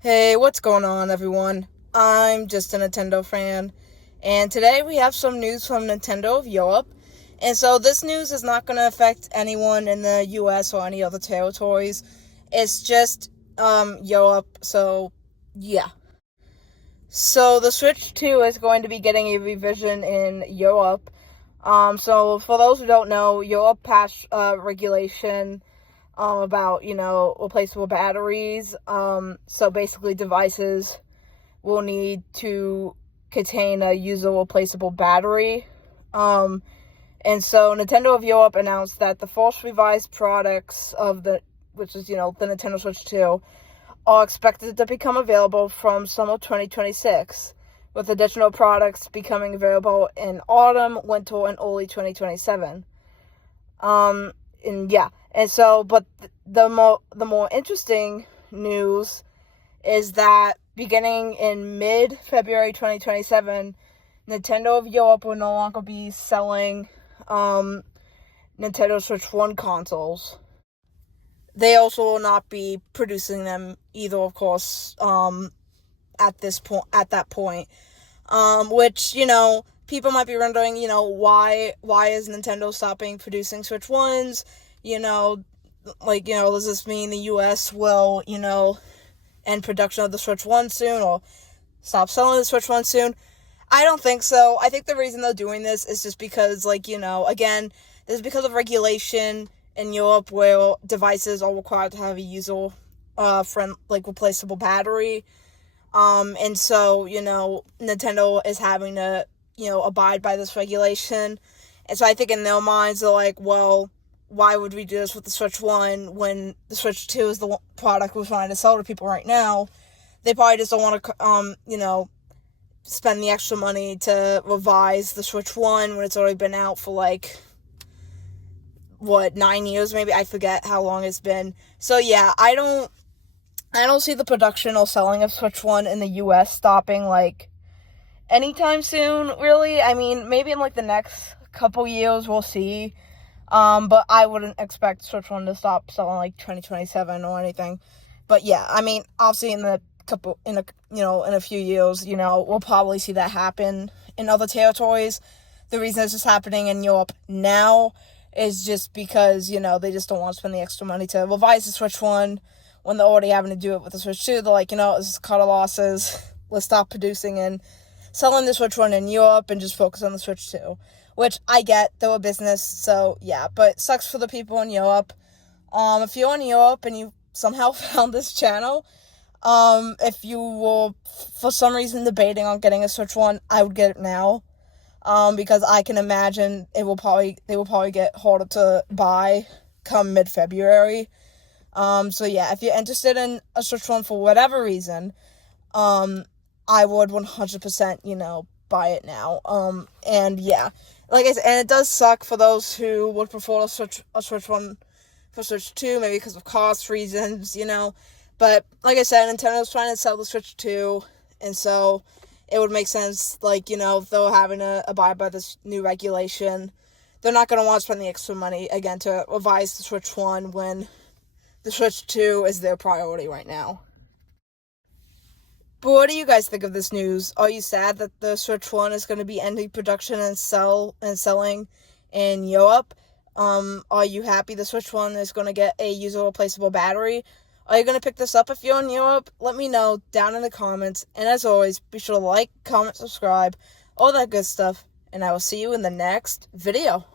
Hey, what's going on, everyone? I'm just a Nintendo fan, and today we have some news from Nintendo of Europe. And so, this news is not going to affect anyone in the US or any other territories. It's just Europe, so yeah. So, the Switch 2 is going to be getting a revision in Europe. So, for those who don't know, Europe passed regulation about, replaceable batteries. So basically devices will need to contain a user replaceable battery. And so Nintendo of Europe announced that the first revised products which is, the Nintendo Switch 2, are expected to become available from summer 2026, with additional products becoming available in autumn, winter, and early 2027. And yeah, and so, but the more interesting news is that beginning in mid-February 2027, Nintendo of Europe will no longer be selling Nintendo Switch 1 consoles. They also will not be producing them either, of course, at that point. Which, people might be wondering, why is Nintendo stopping producing Switch 1s? Does this mean the US will, end production of the Switch 1 soon, or stop selling the Switch 1 soon? I don't think so. I think the reason they're doing this is just because, again, this is because of regulation in Europe where devices are required to have a user replaceable battery. And so, Nintendo is having to, abide by this regulation. And so I think in their minds, they're like, well, why would we do this with the Switch 1 when the Switch 2 is the product we're trying to sell to people right now? They probably just don't want to, spend the extra money to revise the Switch 1 when it's already been out for 9 years maybe? I forget how long it's been. So yeah, I don't see the production or selling of Switch 1 in the US stopping anytime soon, really. I mean, maybe in the next couple years we'll see. But I wouldn't expect Switch 1 to stop selling 2027 or anything. But yeah, I mean, obviously in a few years, we'll probably see that happen in other territories. The reason it's just happening in Europe now is just because, they just don't want to spend the extra money to revise the Switch 1 when they're already having to do it with the Switch 2. They're like, this is cut of losses. Let's stop producing and selling the Switch 1 in Europe and just focus on the Switch 2. Which I get, they're a business, so yeah. But it sucks for the people in Europe. If you're in Europe and you somehow found this channel, if you were for some reason debating on getting a Switch 1, I would get it now. Because I can imagine they will probably get harder to buy come mid-February. So yeah, if you're interested in a Switch 1 for whatever reason, I would 100%, buy it now. And yeah, like I said, and it does suck for those who would prefer a Switch 1 for Switch 2, maybe because of cost reasons, But like I said, Nintendo's trying to sell the Switch 2, and so it would make sense, if they're having to abide by this new regulation, they're not going to want to spend the extra money, again, to revise the Switch 1 when the Switch 2 is their priority right now. But what do you guys think of this news? Are you sad that the Switch 1 is going to be ending production and selling in Europe? Are you happy the Switch 1 is going to get a user replaceable battery? Are you going to pick this up if you're in Europe? Let me know down in the comments. And as always, be sure to like, comment, subscribe, all that good stuff. And I will see you in the next video.